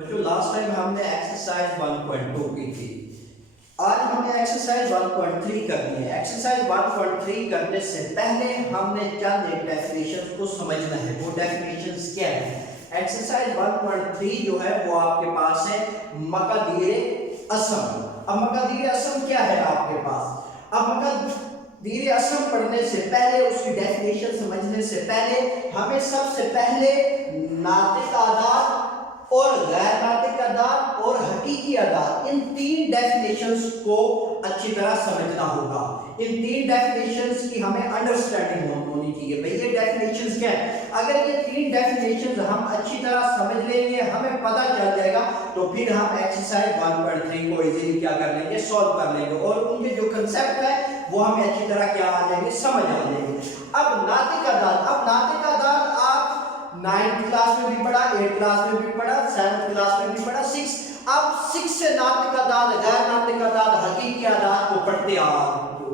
बच्चों last time हमने exercise 1.2 की थी। आज हमने एक्सरसाइज 1.3 करनी है। एक्सरसाइज 1.3 करने से पहले हमने चंद एक डेफिनेशंस को समझना है। वो डेफिनेशंस क्या है? एक्सरसाइज 1.3 जो है वो आपके पास है मकादीर असम। अब मकादीर असम क्या है आपके पास? अब मकादीर असम पढ़ने से पहले, उसकी डेफिनेशन समझने से पहले हमें सबसे पहले नातिक आदाद और गैर नातिक आदाद और हकीकी आदाद, इन तीन डेफिनेशंस को अच्छी तरह समझना होगा। इन तीन डेफिनेशंस की हमें अंडरस्टैंडिंग होनी चाहिए। भाई ये डेफिनेशंस क्या है? अगर ये तीन डेफिनेशंस हम अच्छी तरह समझ लेंगे, हमें पता चल जाएगा, तो फिर हम एक्सरसाइज 1.3 को इजीली क्या कर लेंगे, सॉल्व कर लेंगे और उनके जो कंसेप्ट है वो हमें अच्छी तरह क्या आ जाएंगे, समझ आ जाएंगे। अब नातिक आदाद, अब नातिक आदाद आप 9th क्लास में भी पढ़ा, 8th क्लास में भी पढ़ा, 7th क्लास में भी पढ़ा, 6। अब 6 से नातिक आदाद, गैर नातिक आदाद, हकीकी आदाद को पढ़ते आ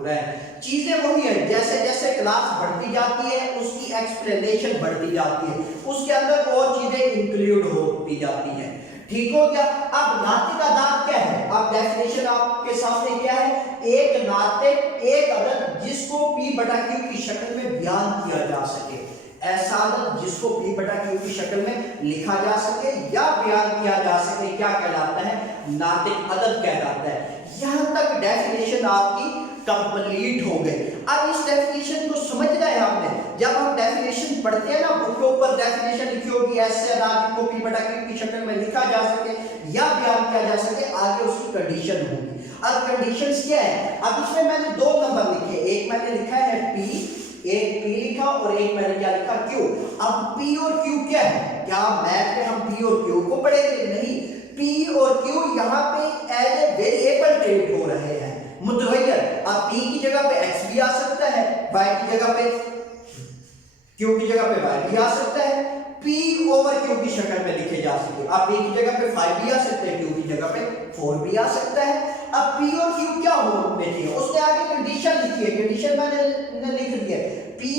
रहे हैं। चीजें वही है, जैसे जैसे क्लास बढ़ती जाती है उसकी एक्सप्लेनेशन बढ़ती जाती है, उसके अंदर और चीजें इंक्लूड होती जाती हैं। ठीक हो गया? अब नातिक आदाद क्या है? अब डेफिनेशन आपके सामने क्या है? एक नातिक, एक अदद जिसको p बटा q की शक्ल में बयान किया जा सके। ऐसा अदद जिसको p बटा q की शक्ल में लिखा जा सके या बयान किया जा सके, क्या कहलाता है? नातिक अदद कहलाता है। यहां तक डेफिनेशन आपकी कंप्लीट हो गई। अब इस डेफिनेशन को समझना है हमने। जब हम डेफिनेशन पढ़ते हैं ना, बुक के ऊपर डेफिनेशन लिखी होगी, ऐसे अदाद को p बटा q की शक्ल में लिखा जा सके या बयान किया जा सके, आगे उसकी कंडीशन होगी। अब कंडीशंस क्या है? अब इसमें मैंने दो नंबर लिखे, एक मैंने लिखा है p, एक p लिखा और एक मैंने क्या लिखा, q। अब p और q क्या है? क्या मैथ में हम p और q को पढ़ेंगे? नहीं, p और q यहाँ पे एज ए वेरिएबल ट्रीट हो रहे हैं, मुतगय्यर। अब p की जगह पे x भी आ सकता है, y की जगह पे, q की जगह पे y भी आ सकता है, p ओवर q की शक्ल में लिखे जा सके। अब p की जगह पे 5 भी आ सकते हैं, q की जगह पे 4 भी आ सकता है। अब p और q क्या होने चाहिए? उसने आगे कंडीशन लिखी है, कंडीशन मैंने लिख दी है, p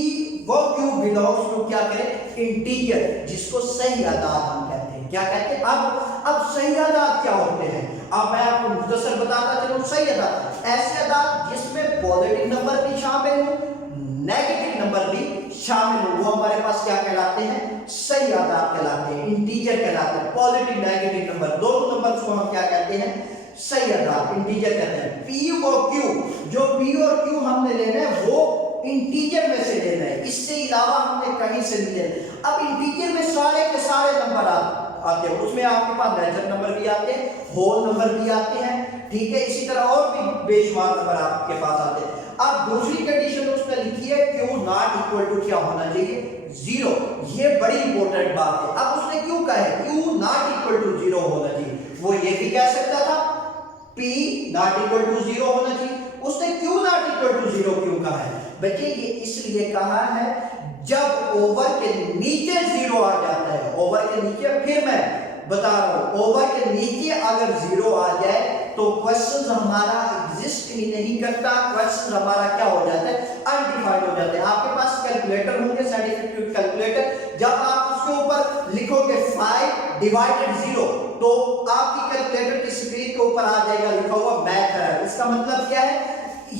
वो q बिलोंग्स टू क्या करें, इंटीजर, जिसको सही आदाद हम कहते हैं। क्या कहते हैं? अब सही आदाद क्या होते हैं? अब मैं आपको मुख्तसर बताता चलूं। सही आदाद ऐसे आदाद जिसमें पॉजिटिव नंबर भी शामिल हो, नेगेटिव नंबर भी शामिल हो, वो हमारे पास क्या कहलाते हैं? सही आदाद कहलाते हैं, इंटीजर कहलाते हैं। पॉजिटिव नेगेटिव नंबर, दोनों नंबर्स को हम क्या कहते हैं? सही आदाद, इंटीजर कहते हैं। p और q, जो p और q हमने लेना है वो इंटीजर में से लेना है, इससे अलावा हमने कहीं से नहीं लेना। अब इंटीजर में सारे के सारे नंबर आते हैं, उसमें आपके पास नेचुरल नंबर भी आते हैं, होल नंबर भी आते हैं, ठीक है। इसी तरह और भी बेशुमार नंबर आपके पास आते हैं। अब दूसरी कंडीशन उसने लिखी है, q नॉट इक्वल टू क्या होना चाहिए? 0। ये बड़ी इंपॉर्टेंट बात है। अब उसने क्यों कहा है q नॉट इक्वल टू 0 होना चाहिए? वो ये भी कह सकता था p नॉट इक्वल टू 0 होना चाहिए। उसने q नॉट इक्वल टू 0 क्यों कहा है? बच्चे ये इसलिए कहा है, जब ओवर के नीचे 0 आ जाता है, ओवर के नीचे, फिर मैं बता रहा हूं, ओवर के नीचे अगर 0 आ जाए तो क्वेश्चन हमारा एग्जिस्ट ही नहीं करता, क्वेश्चन हमारा क्या हो जाता है? अनडिफाइंड हो जाता है। आपके पास कैलकुलेटर होंगे, साइंटिफिक कैलकुलेटर, जब आप उसके ऊपर लिखोगे 5 डिवाइडेड 0 तो आपकी कैलकुलेटर की स्क्रीन के ऊपर आ जाएगा लिखा हुआ मैथ है। इसका मतलब क्या है?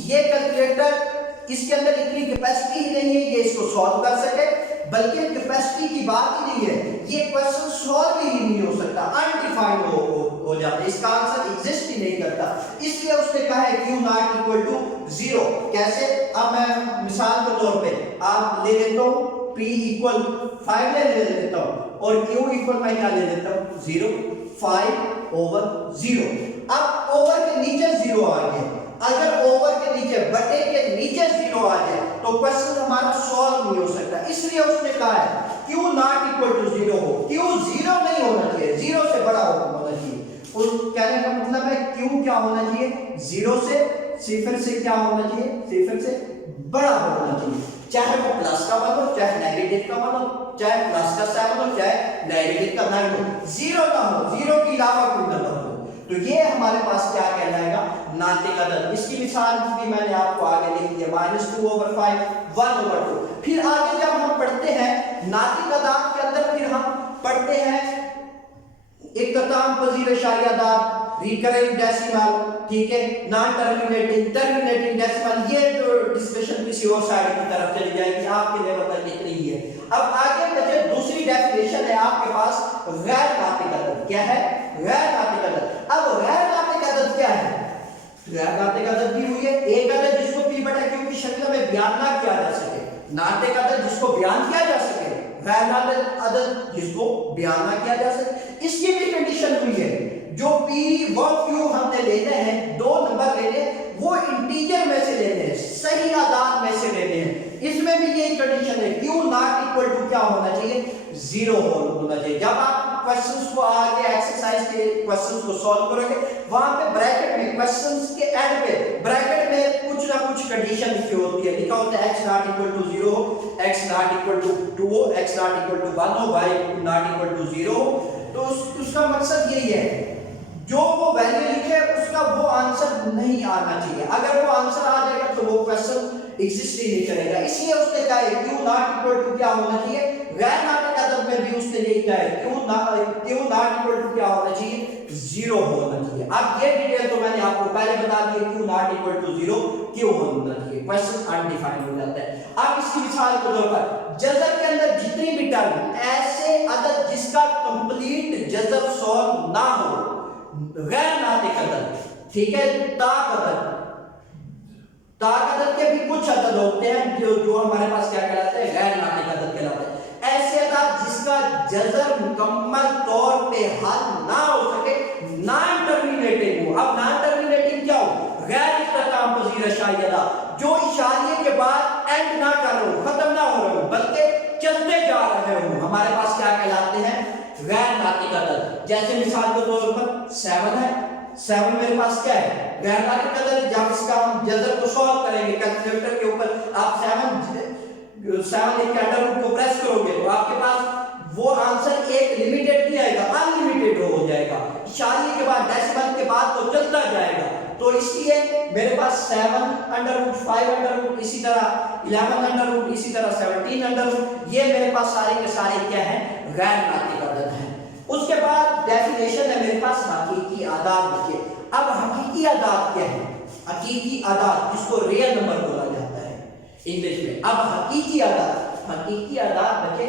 ये कैलकुलेटर, इसके अंदर इतनी कैपेसिटी ही नहीं है ये इसको सॉल्व कर सके, बल्कि कैपेसिटी की बात ही नहीं है, ये क्वेश्चन सॉल्व ही नहीं हो सकता, अनडिफाइंड हो जाता है, इसका आंसर एग्जिस्ट ही नहीं करता। इसलिए उसने कहा है q नॉट इक्वल टू 0। कैसे? अब मैं मिसाल के तौर पे आप ले लेता हूं, p इक्वल 5 ले लेता हूं और q इक्वल मैं क्या ले लेता हूं? 0, 5 ओवर 0। अब ओवर के नीचे 0 आ गया, अगर ओवर के नीचे, बटे के नीचे 0 आ जाए तो क्वेश्चन हमारा सॉल्व नहीं हो सकता। इसलिए उसने कहा है q नॉट इक्वल टू 0 हो। q 0 नहीं होना चाहिए, 0 से बड़ा होना चाहिए। उस कहने का मतलब है q क्या होना चाहिए? 0 से, सिफर से क्या होना चाहिए? सिफर से बड़ा होना चाहिए। चाहे वो प्लस का मान हो, चाहे नेगेटिव का मान हो, चाहे प्लस का साइन हो, चाहे नेगेटिव का साइन हो, 0 ना हो, 0 के अलावा कोई नंबर हो, तो ये हमारे पास क्या कहलाएगा? नातिक अदद। इसकी मिसाल भी मैंने आपको आगे लिख दी है, -2 ओवर 5, 1 ओवर 2। फिर आगे जब हम पढ़ते हैं नातिक अदाद के अंदर, फिर हम पढ़ते हैं एक इख्तिताम पजीर इशारियादार, रिकरेंट डेसिमल, ठीक है, नॉन टर्मिनेटिंग, टर्मिनेटिंग डेसिमल, ये जो डिस्कशन किसी और साइड की तरफ चली जाएगी, आपके लेवल तक इतनी ही है। अब आगे बचे दूसरी डेफिनेशन है आपके पास गैर नातिक अदद। क्या है? गैर नातिक अदद। अब गैर नातिक अदद क्या है? गैर नातिक अदद भी हुई है एक अदद जिसको p बटा q की शक्ल में बयान ना किया जा सके, नातिक अदद जिसको बयान किया जा सके, गैर नातिक अदद जिसको बयान ना किया जा सके। इसकी भी कंडीशन हुई है, जो p व q हमने लेने हैं, दो नंबर लेने, वो इंटीजर में से लेने हैं, सही आदाद में से लेने हैं। इसमें भी यही कंडीशन है, q नॉट इक्वल टू क्या होना चाहिए? 0 होना चाहिए। जब आप क्वेश्चंस को आगे एक्सरसाइज के क्वेश्चंस को सॉल्व करोगे, वहां पे ब्रैकेट में क्वेश्चंस के एंड पे ब्रैकेट में कुछ ना कुछ कंडीशन लिखी होती है, लिखा होता है x नॉट इक्वल टू 0 हो, x नॉट इक्वल टू 2 हो, x नॉट इक्वल टू 1 हो, y नॉट इक्वल टू 0 हो। तो उसका मकसद यही है, जो वो वैल्यू लिखे उसका वो आंसर नहीं आना चाहिए। अगर वो आंसर आ जाएगा तो वो क्वेश्चन एग्जिस्ट ही नहीं करेगा। इसलिए उसने कहा है q नॉट इक्वल टू क्या होना चाहिए? गैर नातिक अदद में भी उसने यही कहा है, q नॉट इक्वल टू क्या होना चाहिए? 0 होना चाहिए। अब ये डिटेल तो मैंने आपको पहले बता दी, q नॉट इक्वल टू 0 क्यों होना चाहिए, क्वेश्चन अनडिफाइंड हो जाता है। अब इसकी मिसाल के तौर पर जज़र के अंदर जितनी भी टर्म, ऐसे अदद जिसका कंप्लीट जज़र सॉल्व ना हो, गैर नातिक अदद, ठीक है, ताक अदद, ताक अदद के भी कुछ अदद होते हैं जो हमारे पास क्या कहलाते हैं? गैर नातिक अदद कहलाते हैं। ऐसे अदद जिसका जज़र मुकम्मल तौर पे हल ना हो सके, नॉन टर्मिनेटिंग हो। अब नॉन टर्मिनेटिंग क्या हो? गैर इख्तिताम पजीर इशारिया, जो इशारे के बाद एंड ना कर रहे हो, खत्म ना हो रहे हो, बल्कि चलते जा रहे हो, हमारे पास क्या कहलाते हैं? गैर नातिक अदद। जैसे मिसाल के तौर पर 7 है, 7 मेरे पास क्या है? गैर नातिक अदद। जब इसका हम जज़र को सॉल्व करेंगे कैलकुलेटर के ऊपर, आप 7 एक अंडर रूट को प्रेस करोगे तो आपके पास वो आंसर एक लिमिटेड नहीं आएगा, अनलिमिटेड हो जाएगा। इशारे के बाद, डेसिमल के बाद तो चलता जाएगा। तो इसलिए मेरे पास 7 अंडर रूट, 5 अंडर रूट, इसी तरह 11 अंडर रूट, इसी तरह 17 अंडर रूट, ये मेरे पास सारे के सारे क्या हैं? गैर नातिक अदद हैं। उसके बाद डेफिनेशन है मेरे पास हकीकी आदाद की। अब हकीकी आदाद क्या है? हकीकी आदाद जिसको रियल नंबर बोला जाता है इंग्लिश में। अब हकीकी आदाद बचे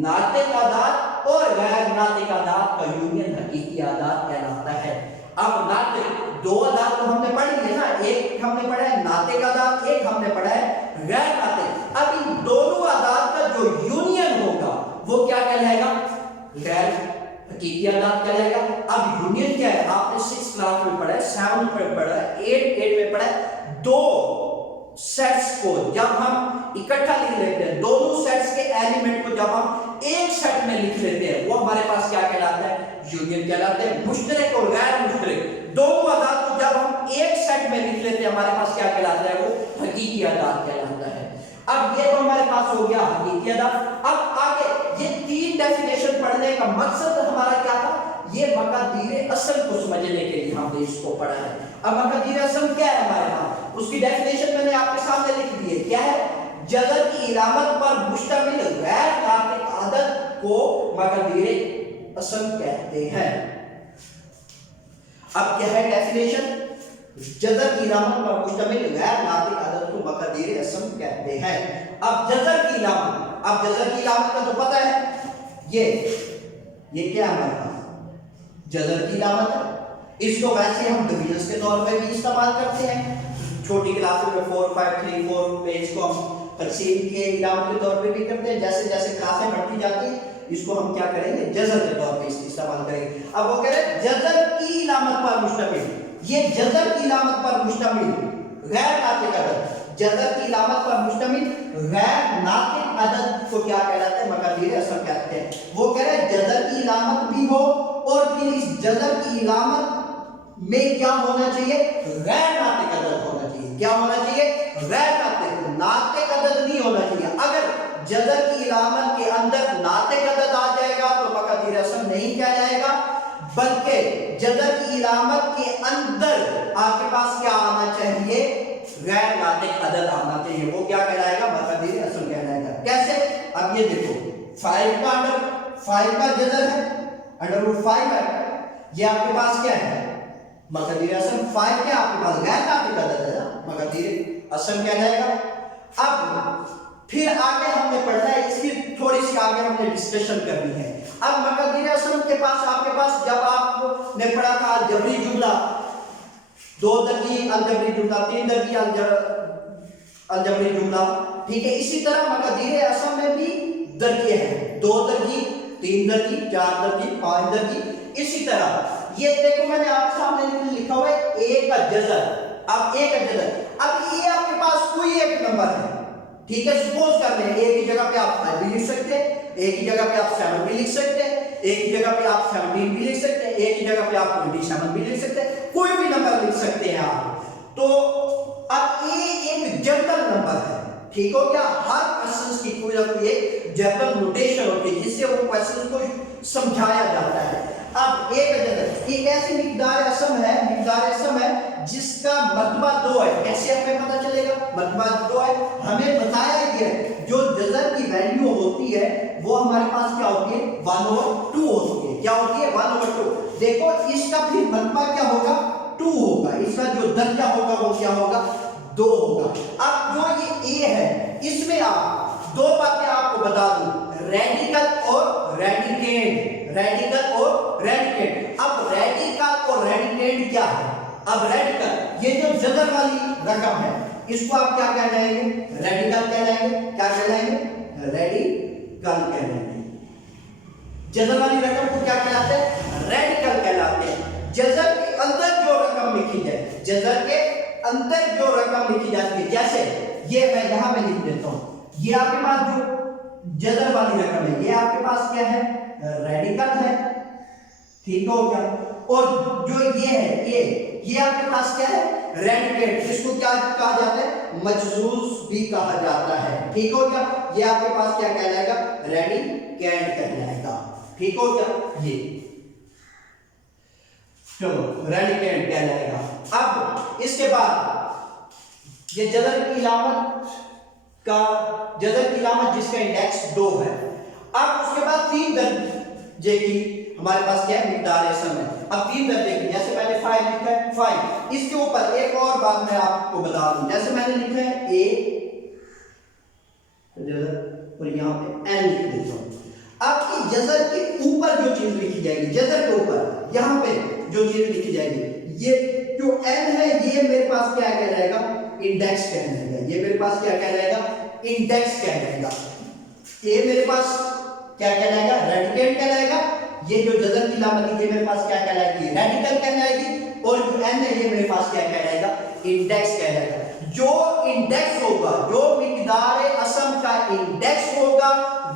नातिक आदाद और गैर नातिक आदाद का यूनियन हकीकी आदाद कहलाता है। अब नातिक दो आदाद तो हमने पढ़ लिए ना, एक हमने पढ़ा है नातिक आदाद, एक हमने पढ़ा है गैर नातिक। अब इन दोनों आदाद का जो यूनियन होगा वो क्या कहलाएगा? गैर हकीकी आदाद कहलाएगा। अब यूनियन क्या है? आपने 6th क्लास में पढ़ा है, 7 में पढ़ा है, 8 में पढ़ा है। दो सेट्स को जब हम इकट्ठा लिख लेते हैं, दोनों सेट्स के एलिमेंट को जब हम एक सेट में लिख लेते हैं, वो हमारे पास क्या कहलाता है? यूनियन कहलाते हैं। मुश्तरक और गैर मुश्तरक दोनों आदाद को जब हम एक सेट में लिख लेते हैं, हमारे पास क्या कहलाता है? वो हकीकी आदाद कहलाता है। अब ये तो हमारे पास हो गया हकीकी आदाद। अब आगे ये 3 डेफिनेशन पढ़ने का मकसद हमारा क्या था? ये मकादीर असल को समझने के लिए हमने इसको पढ़ा है। अब मकादीर असल क्या है हमारे पास? उसकी डेफिनेशन मैंने आपके सामने लिख दी है। क्या है? जज़र की इलामत पर मुश्तमिल गैर नातिक अदद को मकादीर असल कहते हैं। अब क्या है डेफिनेशन? जज़र की इलामत पर मुश्तमिल गैर नातिक अदद को मकादीर असल कहते हैं। अब जज़र की इलामत, अब जज़र की इलामत का तो पता है, ये क्या है हमारे पास? जज़र की इलामत है। इसको वैसे हम डिवीजन के तौर पे भी इस्तेमाल करते हैं। छोटी क्लासों में 4, 5, 3, 4 पेज को हम तरसीम के इलामत के तौर पे भी करते हैं। जैसे जैसे क्लासें बढ़ती जाती है, इसको हम क्या करेंगे? जज़र के तौर पे इस्तेमाल करेंगे। अब वो कह रहे हैं जज़र की इलामत पर मुश्तमिल, ये जज़र की इलामत पर मुश्तमिल गैर नातिक अदद, जज़र की इलामत पर मुश्तमिल गैर नातिक अदद को क्या कहलाते हैं? मकादीर असल कहते हैं। वो कह रहे हैं जज़र की इलामत भी हो और फिर इस जज़र की इलामत में क्या होना चाहिए? गैर नातिक अदद होना चाहिए। क्या होना चाहिए? गैर नातिक, नातिक अदद नहीं होना चाहिए। अगर जज़र की इलामत के अंदर नातिक अदद आ जाएगा तो मकादीर असल नहीं कहलाएगा, बल्कि जज़र की इलामत के अंदर आपके पास क्या आना चाहिए? गैर नातिक अदद आना चाहिए। वो क्या कहलाएगा? मकादीर असल कहलाएगा। कैसे? अब ये देखो 5 का जज़र है, अंडर रूट 5 है, ये आपके पास क्या है, मकदीर असम 5 क्या आपके पास गैर नातिक अदद है, मकदीर असम क्या जाएगा। अब फिर आगे हमने पढ़ना है, इसकी थोड़ी सी आगे हमने डिस्कशन करनी है। अब मकदीर असम के पास आपके पास जब आपने पढ़ा था अलजबरी जुमला, 2 दर्जी अलजबरी जुमला, 3 दर्जी अलजबरी जुमला, ठीक है। इसी तरह मकदीर असम में भी दर्जे हैं, 2 दर्जी, 3 दर्जी, 4 दर्जी, 5 दर्जी। इसी तरह ये देखो मैंने आपके सामने लिखा हुआ है ए का जज़र। अब ए का जज़र, अब ये आपके पास कोई एक नंबर है, ठीक है। सपोज कर लें ए की जगह पे आप 5 भी लिख सकते हैं, ए की जगह पे आप 7 भी लिख सकते हैं, ए की जगह पे आप 17 भी लिख सकते हैं, ए की जगह पे आप 27 भी लिख सकते हैं, कोई भी नंबर लिख सकते हैं आप। तो अब ए एक जनरल नंबर है, ठीक हो क्या। हर क्वेश्चन की कोई ना कोई एक जनरल नोटेशन होती है जिससे वो क्वेश्चन को समझाया जाता है। अब एक जनरल एक ऐसी मिकदार असम है जिसका मर्तबा 2 है। कैसे हमें पता चलेगा मर्तबा 2 है, हमें बताया गया है जो जज़र की वैल्यू होती है वो हमारे पास क्या होती है 1/2 होती है। क्या होती है 1/2। देखो इसका फिर मर्तबा क्या होगा 2 होगा, इसका जो दर्जा होगा वो क्या होगा 2 होगा। अब जो ये ए है इसमें आप 2 बातें आपको बता दूं, रेडिकल और रेडिकेंड, रेडिकल और रेडिकेंड। अब रेडिकल और रेडिकेंड क्या है, अब रेडिकल ये जो जज़र वाली रकम है इसको आप क्या कहलाएंगे, रेडिकल कहलाएंगे। क्या कहलाएंगे, रेडिकल कहलाएंगे। जज़र वाली रकम को क्या कहलाते हैं, रेडिकल कहलाते हैं। जज़र के अंदर जो रकम लिखी जाए, जज़र के अंदर जो रकम लिखी जाती है, जैसे ये मैं यहां पे लिख देता हूं, ये आपके पास जो जज़र वाली रकम है ये आपके पास क्या है रेडिकल है, ठीक हो गया। और जो ये है ये आपके पास क्या है रेडिकेंड, जिसको क्या कहा जाता है मजजूज भी कहा जाता है, ठीक हो गया। ये आपके पास क्या कहलाएगा रेडिकेंड कहलाएगा, ठीक हो गया। ये चलो रेडिकेंड कहलाएगा। अब इसके बाद ये जज़र की इलामत का, जज़र की इलामत जिसका इंडेक्स 2 है। अब उसके बाद 3 दर्जे की हमारे पास क्या है मिकदार असम है। अब 3 दर्जे की, जैसे मैंने 5 लिखा है 5, इसके ऊपर एक और बात मैं आपको बता दूं, जैसे मैंने लिखा है ए और यहां पे एन लिख देता हूं। आपकी जज़र के ऊपर जो चीज लिखी जाएगी, जज़र के ऊपर यहां पे जो चीज लिखी जाएगी, ये जो एन है ये मेरे पास क्या कहलाएगा इंडेक्स कहलाएगा। ये मेरे पास क्या कहलाएगा इंडेक्स कहलाएगा। ये मेरे पास क्या कहलाएगा रेडिकेंड कहलाएगा। ये जो जज़र की इलामत है ये मेरे पास क्या कहलाएगी रेडिकल कहलाएगी। और जो एन है ये मेरे पास क्या कहलाएगा इंडेक्स कहलाएगा। जो इंडेक्स होगा, जो मिकदार असम का इंडेक्स होगा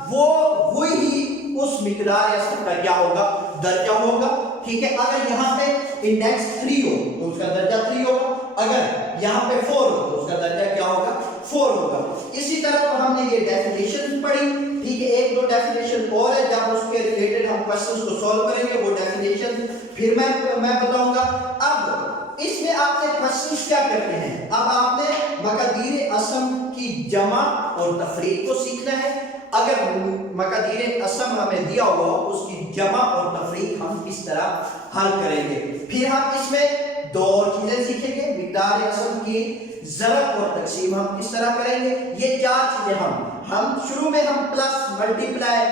वो वही उस मिकदार असम का क्या होगा दर्जा होगा, ठीक है। अगर यहाँ पे इंडेक्स 3 हो तो उसका दर्जा 3 होगा, अगर यहाँ पे 4 हो तो उसका दर्जा क्या होगा 4 होगा। इसी तरह तो हमने ये डेफिनेशन पढ़ी, ठीक है। 1-2 डेफिनेशन और है, जब उसके रिलेटेड हम क्वेश्चंस को सॉल्व करेंगे वो डेफिनेशन फिर मैं बताऊंगा। अब इसमें आपने क्वेश्चंस क्या करने हैं, अब आपने मकदीर असम की जमा और तफरीक को सीखना है। अगर मकदीर असम हमें दिया हुआ उसकी जमा और तफरीक हम किस तरह हल करेंगे। फिर हम इसमें 2 और चीजें सीखेंगे, मिकदार असम की ज़रब और तकसीम हम किस तरह करेंगे। ये 4 चीजें हम शुरू में हम प्लस मल्टीप्लाई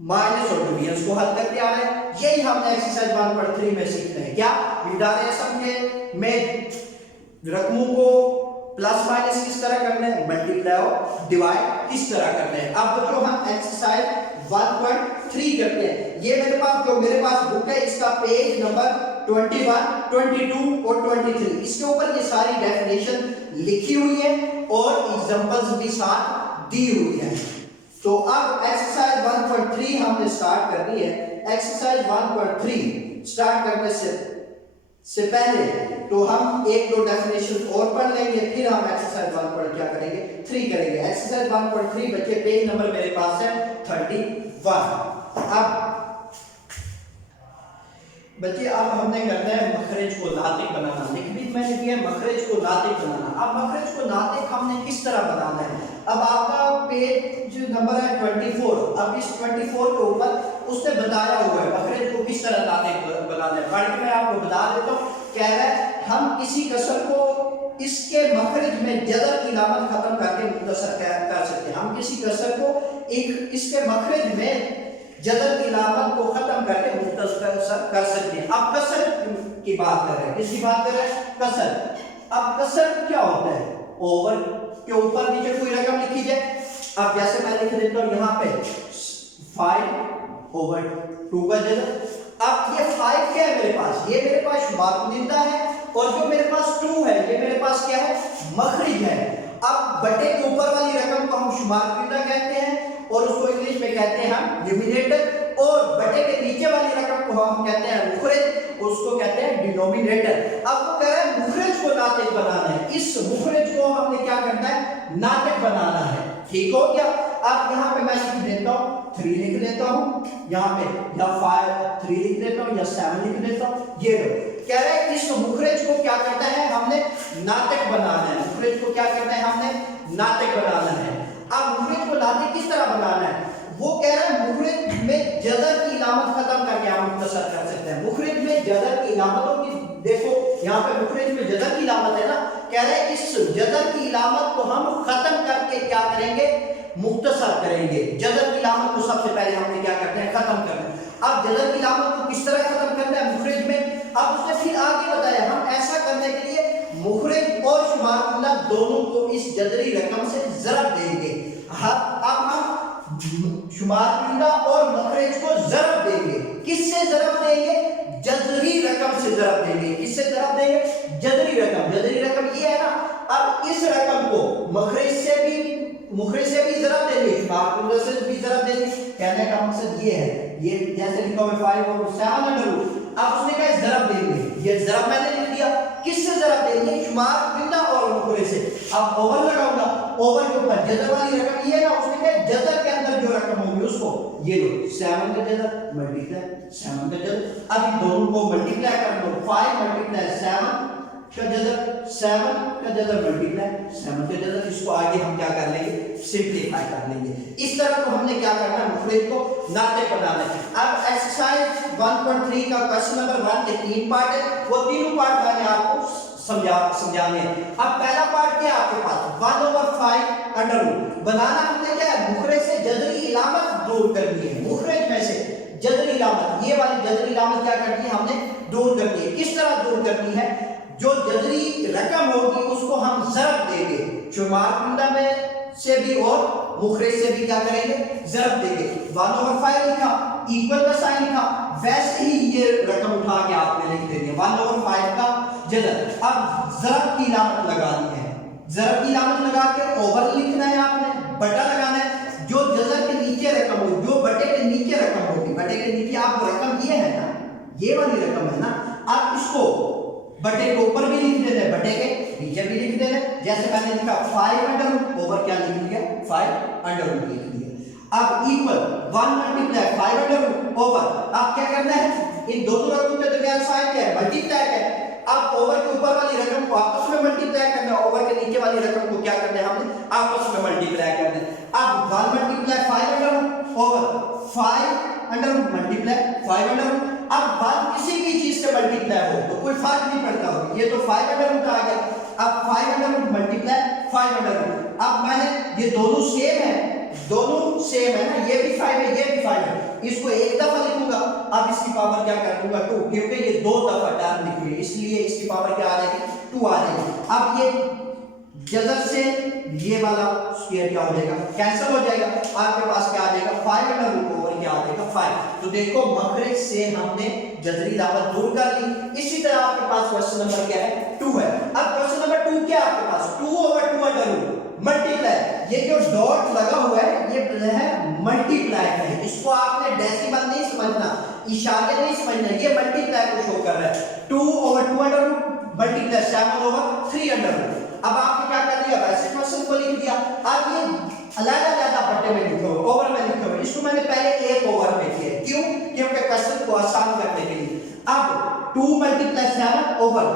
माइनस और डिवीजन को हल करके आ रहे हैं। यही हमने एक्सरसाइज 1.3 में सीखते हैं। क्या मिकदार असम के में रकमों को प्लस माइनस किस तरह करना है, मल्टीप्लाई और डिवाइड किस तरह करना है। अब जो हम एक्सरसाइज 1.3 करते हैं, ये मेरे पास बुक है, इसका पेज नंबर 21, 22 और 23, इसके ऊपर ये सारी डेफिनेशन लिखी हुई है और एग्जांपल्स भी साथ दी हुई है। तो अब एक्सरसाइज 1.3 हमने स्टार्ट करनी है। एक्सरसाइज 1.3 स्टार्ट करने से पहले तो हम 1-2 डेफिनेशन और पढ़ लेंगे, फिर हम एक्सरसाइज 1 क्या करेंगे 3 करेंगे। एक्सरसाइज 1.3 बच्चे पेज नंबर मेरे पास है 31। अब बच्चे अब हमने करना है मखरज को नातिक बनाना। लिख भी मैंने दिया है मखरज को नातिक बनाना। अब मखरज को नातिक हमने किस तरह बनाना है, अब आपका पेज नंबर है 24। अब इस 24 के ऊपर उसने बताया हुआ है मखरज को किस तरह बनाना है। पढ़ के मैं आपको बता देता हूँ। कह रहा है हम किसी कसर को इसके मखरज में जदर की लामत खत्म करके मुख्तसर कर सकते हैं। हम किसी कसर को एक इसके मखरज में जदर की लामत को खत्म करके मुख्तसर कर सकते हैं। अब कसर की बात कर रहे हैं, किसकी बात कर रहे हैं? कसर। अब कसर क्या होता है? ओवर के ऊपर नीचे कोई रकम लिखी जाए। अब जैसे मैं लिख देता हूं यहां पे 5/2 का जदर। अब ये 5 क्या है मेरे पास? ये मेरे पास शुमार कुनिंदा है, और जो मेरे पास 2 है ये मेरे पास क्या है? मखरिज है। अब बटे के ऊपर वाली रकम को हम शुमार कुनिंदा कहते हैं और उसको इंग्लिश में कहते हैं हम न्यूमिनेटर, और बटे के नीचे वाली रकम को हम कहते हैं मुखरिज, उसको कहते हैं डिनोमिनेटर। अब वो कह रहा है मुखरिज को नातिक बनाना है। इस मुखरिज को हमने क्या करना है? नातिक बनाना है। ठीक हो गया। अब यहाँ पे मैं लिख देता हूँ 3 लिख देता हूँ, यहाँ पे या 5 3 लिख देता हूँ या 7 लिख देता हूँ। ये लो, कह रहा है इस मुखरिज को क्या करना है? हमने नातिक बनाना है। मुखरिज को क्या करना है? हमने नातिक बनाना है। अब मुखरिज को नातिक किस तरह बनाना है? वो कह रहा है मुखरिज में जदर की इलामत खत्म करके हम मुख्तसर कर सकते हैं। मुखरिज में जदर की इलामतों की देखो, यहाँ पे मुखरिज में जदर की इलामत है ना, कह रहे हैं इस जदर की इलामत को हम खत्म करके क्या करेंगे? मुख्तसर करेंगे। जदर की इलामत को सबसे पहले हमने क्या करते हैं? खत्म करना है। अब जदर की इलामत को किस तरह खत्म करना है मुखरिज में? अब उसने फिर आगे बताया हम ऐसा करने के लिए मुखरिज और शुमार दोनों को इस जदरी रकम से ज़रब देंगे। अब हम शुमार और मखरिज को ज़रब देंगे। किससे ज़रब देंगे? जदरी रकम से ज़रब देंगे। किससे ज़रब देंगे? जदरी रकम। जदरी रकम ये है ना। अब इस रकम को मुखरिज से भी ज़रब देंगे, शुमार से भी ज़रब देंगे। कहने का मकसद ये है, ये जैसे लिखा हुआ 5/7। अब उसने कहा ज़रब देंगे, ये ज़रब मैंने लिख दिया। किससे ज़रब देंगे? शुमार और मुखरिज से। अब ओवर लगाऊंगा, ओवर के ऊपर जदर वाली रकम ये ना, उसने कहा जदर के अंदर जो रकम होगी उसको ये लो 7 का जदर मल्टीप्लाई 7 का जदर। अब इन दोनों को मल्टीप्लाई कर दो, 5 × 7 का जदर, 7 का जदर मल्टीप्लाई 7 का जदर। इसको आगे हम क्या कर लेंगे? सिंपलीफाई कर लेंगे। इस तरह को हमने क्या करना है? मुखरिज को नातिक बनाना है। अब एक्सरसाइज 1.3 का क्वेश्चन नंबर 1 के 3 पार्ट है, वो तीनों पार्ट मैंने आपको समझाने हैं। अब पहला पार्ट क्या है आपके पास? 1/5 बनाना हमने क्या है? मुखरिज से जदरी इलामत दूर करनी है। मुखरिज में से जदरी इलामत, ये वाली जदरी इलामत क्या करनी है? हमने दूर करनी है। किस तरह दूर करनी है? जो जदरी रकम होगी उसको हम ज़रब देंगे। शुमार में से भी और मुखरिज से भी क्या करेंगे? ज़रब देंगे। 1/5 लिखा, इक्वल का साइन लिखा, वैसे ही ये रकम उठा के आपने लिख देनी है 1/5 का जदर। अब ज़रब की इलामत लगानी है। ज़रब की इलामत लगा के ओवर लिखना है आपने, बटा लगाना है। जो जदर के नीचे रकम होगी, जो बटे के नीचे रकम होगी, बटे के नीचे आप रकम ये है ना, ये वाली रकम है ना, आप इसको बटे के ऊपर भी लिख देना है, बटे के नीचे भी लिख देना है। जैसे मैंने लिखा 5/√ ओवर क्या लिख दिया? 5/√ लिख दिया। अब इक्वल 1 × 5/√ ओवर। अब क्या करना है? इन दोनों रकमों के दरमियान साइन क्या है? मल्टीप्लाई है। अब ओवर के ऊपर वाली रकम को आपस में मल्टीप्लाई करना है, ओवर के नीचे वाली रकम को क्या करना है? हमने आपस में मल्टीप्लाई करना है। अब 1 × 5/√ ओवर 5/√ मल्टीप्लाई 5/√ अब 1 किसी भी चीज से मल्टीप्लाई हो तो कोई फर्क नहीं पड़ता हो। ये तो 5/√ आ गया। अब 5/√ मल्टीप्लाई 5/√ अब मैंने ये दोनों सेम है, दोनों सेम है ना, ये भी 5 है ये भी 5 है। इसको एक दफा लिखूंगा, अब इसकी पावर क्या कर दूंगा? 2, क्योंकि ये 2 दफा टर्म लिखी है इसलिए इसकी पावर क्या आ जाएगी? 2 आ जाएगी। अब ये जदर से ये वाला स्क्वायर क्या हो जाएगा? कैंसिल हो जाएगा। आपके पास क्या आ जाएगा? 5/√ ओवर क्या आ जाएगा? 5। तो देखो मखरिज से हमने जदरी इलामत दूर कर ली। इसी तरह आपके पास क्वेश्चन नंबर क्या है? 2 है। अब क्वेश्चन नंबर 2 क्या है आपके पास? 2/2 मल्टीप्लाई। ये जो डॉट लगा हुआ है ये है मल्टीप्लाई है। इसको आपने डेसिमल नहीं समझना, इशारे नहीं समझना, ये मल्टीप्लाई को शो कर रहा है। 2/2 मल्टीप्लाई 7/3। अब आपने क्या कर दिया? वैसे क्वेश्चन को लिख दिया। अब ये अलग-अलग बटे में लिखे हुए, ओवर में लिखे हुए, इसको मैंने पहले एक ओवर में किया। क्यों? क्योंकि क्वेश्चन को आसान करने के लिए। अब 2 × 7 ओवर।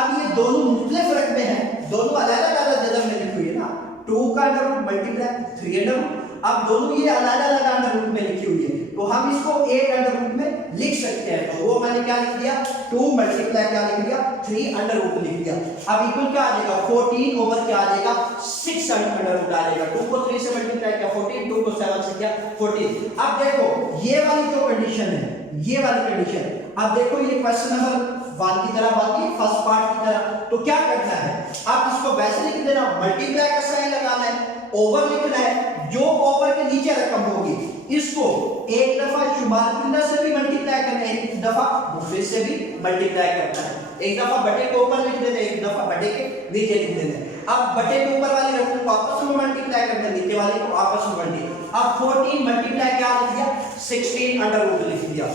अब ये दोनों मुख्तलिफ रकमें हैं, दोनों अलग-अलग जदर में लिखी हुई है ना, 2 का under root multiply 3 under root. अब दोनों ये अलग अलग अंडर रूट में लिखी हुई है, तो हम इसको एक अंडर रूट में लिख सकते हैं। तो वो मैंने क्या लिख दिया, 2 मल्टीप्लाई क्या लिख दिया, 3 अंडर रूट लिख दिया। अब इक्वल क्या आ जाएगा, 14 ओवर क्या आ जाएगा, 6 अंडर रूट आ जाएगा। 2 को 3 से मल्टीप्लाई किया 14, 2 को 7 से किया 14। अब देखो ये वाली जो कंडीशन है, ये वाली कंडीशन, अब देखो ये क्वेश्चन नंबर 1 की तरह, बाकी फर्स्ट पार्ट की तरह। तो क्या करना है, आप इसको वैसे लिख देना, मल्टीप्लाई का साइन लगाना है, ओवर लिखना है, जो ओवर के नीचे रकम होगी इसको एक दफा शुमार कुंडा से भी मल्टीप्लाई करना है, एक दफा मुफरद से भी मल्टीप्लाई करना है। एक दफा बटे के ऊपर लिख देते हैं, एक दफा बटे के नीचे लिख देते हैं। अब बटे के ऊपर वाली रकम को आपस में मल्टीप्लाई करते हैं, नीचे वाली को आपस में मल्टीप्लाई। अब 14 मल्टीप्लाई क्या लिख दिया, 16 अंडर रूट लिख दिया।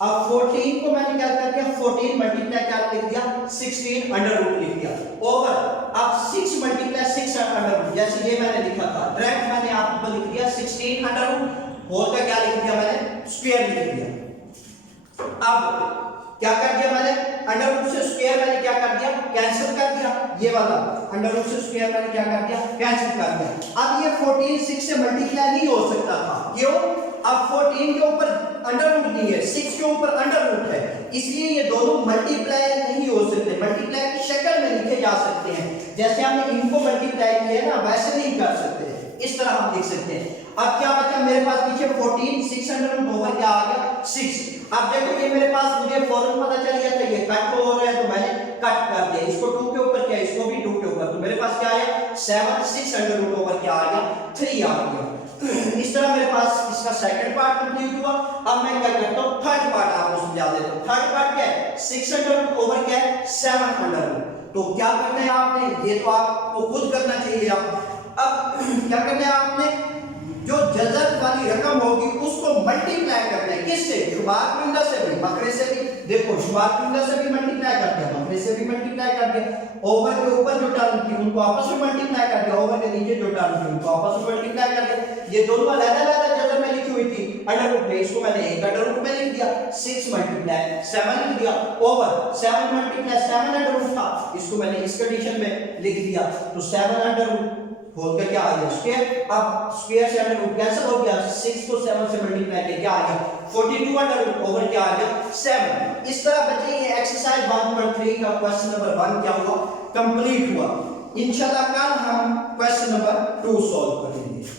अब 14 को मैंने क्या कर दिया, 14 मल्टीप्लाई क्या लिख दिया, 16 अंडर रूट लिख दिया ओवर। अब 6 मल्टीप्लाई 6 अंडर रूट, जैसे ये मैंने लिखा था डायरेक्ट मैंने आपको लिख दिया 16 अंडर रूट, होल का क्या लिख दिया मैंने, स्क्वायर लिख दिया। अब क्या कर दिया मैंने, अंडर रूट से स्क्वायर मैंने क्या कर दिया, कैंसिल कर दिया। ये वाला अंडर रूट से स्क्वायर मैंने क्या कर दिया, कैंसिल कर दिया। अब ये 14 6 से मल्टीप्लाई नहीं हो सकता था, क्यों, अब 14 के ऊपर अंडर रूट नहीं है, 6 के ऊपर अंडर रूट है, इसलिए ये दोनों मल्टीप्लाई नहीं हो सकते, मल्टीप्लाई की शक्ल में लिखे जा सकते हैं। जैसे हमने इनको मल्टीप्लाई किया ना, वैसे नहीं कर सकते, इस तरह हम लिख सकते हैं। अब क्या बचा मेरे पास पीछे 14 6 अंडर रूट ओवर क्या आ गया 6। अब देखो ये मेरे पास मुझे फौरन पता चल गया था ये कट हो रहा है, तो मैंने कट कर दिया, इसको 2 के ऊपर किया, इसको भी 2 के ऊपर, तो मेरे पास क्या आया 7 6 अंडर रूट ओवर क्या आ गया 3 आ गया। इस तरह मेरे पास इसका सेकंड पार्ट कंप्लीट हुआ। अब मैं क्या करता हूं, थर्ड पार्ट आपको समझा देता हूं। थर्ड पार्ट क्या है, 6 अंडर रूट ओवर क्या है 7 अंडर रूट। तो क्या करना है आपने, ये तो आपको खुद करना चाहिए। अब क्या करना है आपने, जो जजर वाली रकम होगी उसको मल्टीप्लाई करना है, किससे, शुमार कुंडा से भी मकरे से भी। देखो शुमार कुंडा से भी मल्टीप्लाई कर दिया, मकरे से भी मल्टीप्लाई कर दिया, ओवर के ऊपर जो टर्म थी उनको आपस में मल्टीप्लाई कर दिया, ओवर के नीचे जो टर्म थी उनको आपस में मल्टीप्लाई कर दिया। ये दोनों अलग-अलग जजर में लिखी हुई थी अंडर रूट में, इसको मैंने एक अंडर रूट में लिख दिया, 6 मल्टीप्लाई 7 लिख दिया ओवर 7 मल्टीप्लाई 7 अंडर रूट था, इसको मैंने इस कंडीशन में लिख दिया, तो 7 अंडर रूट होल का क्या आ गया स्क्वायर। अब स्क्वायर से अंडर रूट कैंसिल हो गया, 6 को 7 से मल्टीप्लाई किया क्या आ गया 42 अंडर रूट ओवर क्या आ गया 7। इस तरह बच्चे ये एक्सरसाइज 1.3 का क्वेश्चन नंबर 1 क्या हुआ, कंप्लीट हुआ। इंशाल्लाह कल हम क्वेश्चन नंबर 2 सॉल्व करेंगे।